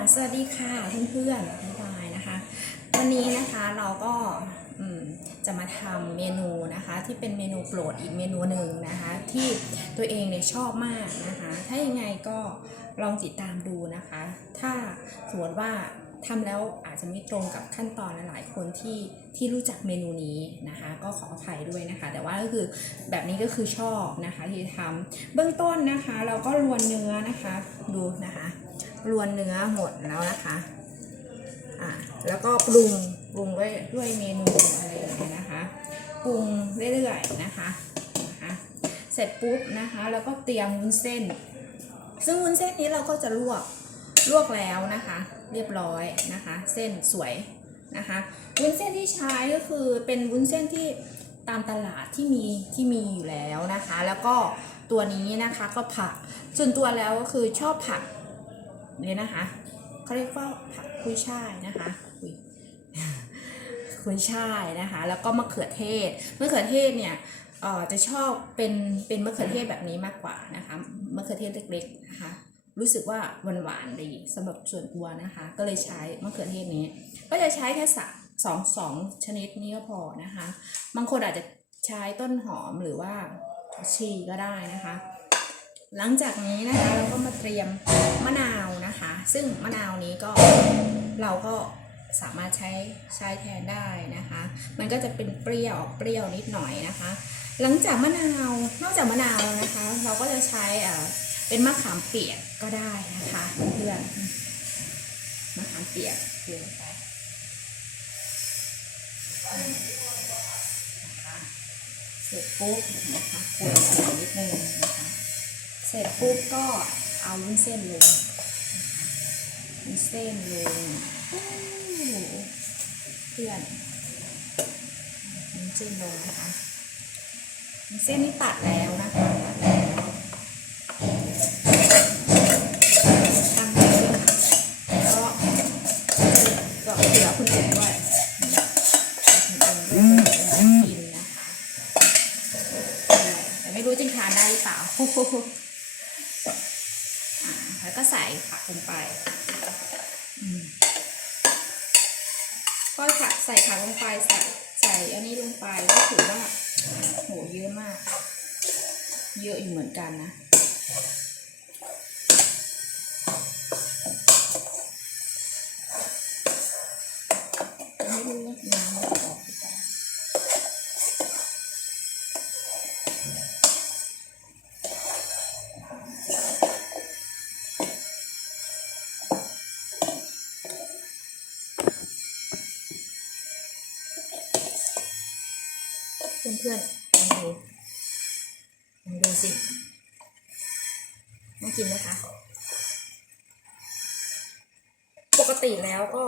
สวัสดีค่ะเพื่อนๆบ๊ายบายนะคะ วันนี้นะคะเราก็จะมาทำเมนูนะคะที่เป็นเมนูโปรดอีกเมนูหนึ่งนะคะ ที่ตัวเองเนี่ยชอบมากนะคะ ถ้ายังไงก็ลองติดตามดูนะคะ ถ้าสมมติว่าทำแล้วอาจจะไม่ตรงกับขั้นตอนหลายๆคนที่ที่รู้จักเมนูนี้นะคะ ก็ขออภัยด้วยนะคะ แต่ว่าก็คือแบบนี้ก็คือชอบนะคะที่ทำเบื้องต้นนะคะ เราก็รวนเนื้อนะคะดูนะคะ รวนเนื้อหมดแล้วนะคะอะแล้วก็ปรุงปรุงด้วยด้วยเมนูอะไรอย่างเงี้ยนะคะปรุงเรื่อยๆนะคะนะคะเสร็จปุ๊บนะคะ แล้วก็เตรียมวุ้นเส้น ซึ่งวุ้นเส้นนี้เราก็จะลวกลวกแล้วนะคะ เรียบร้อยนะคะ เส้นสวยนะคะวุ้นเส้นที่ใช้ก็คือเป็นวุ้นเส้นที่ตามตลาดที่มีที่มีอยู่แล้วนะคะ แล้วก็ตัวนี้นะคะก็ผักส่วนตัวแล้วก็คือชอบผัก เนี่ยนะคะเขาเรียกว่าผักคุยช่ายนะคะคุยคุยช่ายนะคะ แล้วก็มะเขือเทศมะเขือเทศเนี่ยเอ่อจะชอบเป็นเป็นมะเขือเทศแบบนี้มากกว่านะคะมะเขือเทศเล็กๆนะคะรู้สึกว่าหวานหวานดีสำหรับส่วนตัวนะคะ ก็เลยใช้มะเขือเทศนี้ ก็จะใช้แค่สองสองชนิดนี้ก็พอนะคะ บางคนอาจจะใช้ต้นหอมหรือว่าชีก็ได้นะคะ หลังจากนี้นะคะเราก็มาเตรียมมะนาวนะคะ ซึ่งมะนาวนี้ก็เราก็สามารถใช้ใช้แทนได้นะคะ มันก็จะเป็นเปรี้ยวออกเปรี้ยวนิดหน่อยนะคะ หลังจากมะนาวนอกจากมะนาวแล้วนะคะ เราก็จะใช้เอ่อเป็นมะขามเปียกก็ได้นะคะเพื่อนมะขามเปียกเปียกไปเสร็จปุ๊บนะคะกวนใส่นิดนึง เสร็จปุ๊บก็เอาวุ้นเส้นลงนะคะวุ้นเส้นลงเพื่อนวุ้นเส้นลงนะคะวุ้นเส้นนี่ตัดแล้วนะคะตัดแล้วตั้งไว้ด้วยก็ก็เหลือคุณเองด้วยคุณเองด้วยคุณเองกินนะคะแต่ไม่รู้จะทานได้หรือเปล่า แล้วก็ใส่ผักลงไปก็ผักใส่ผักลงไปใส่ใส่อันนี้ลงไปก็ถือว่าโหเยอะมาก เยอะอยู่เหมือนกันนะไม่รู้น้ำ เพื่อนๆลองดูลองดูสิน่ากินไหมคะปกติแล้วก็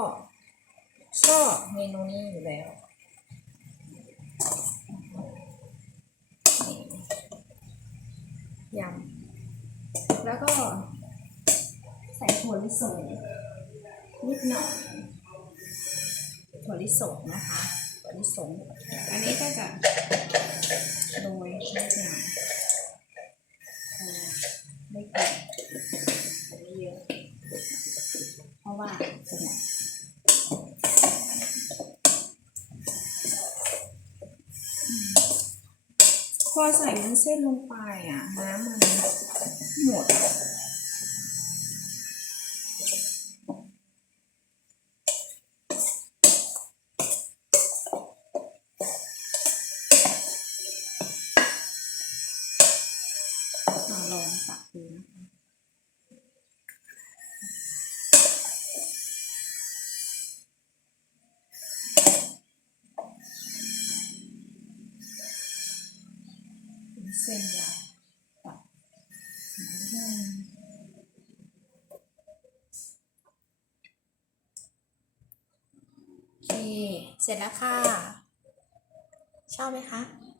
ชอบเมนูนี้อยู่แล้วยำแล้วก็ใส่ถั่วลิสงนิดหน่อยถั่วลิสงนะคะถั่วลิสงอันนี้ก็จะโรยนิดหน่อยเออไม่เกินไม่เยอะ เพราะ ว่าพอใส่มันเส้นลงไปอะน้ำมันหมด เส้นยาวตักอืมโอเค เสร็จแล้วค่ะ ชอบไหมคะ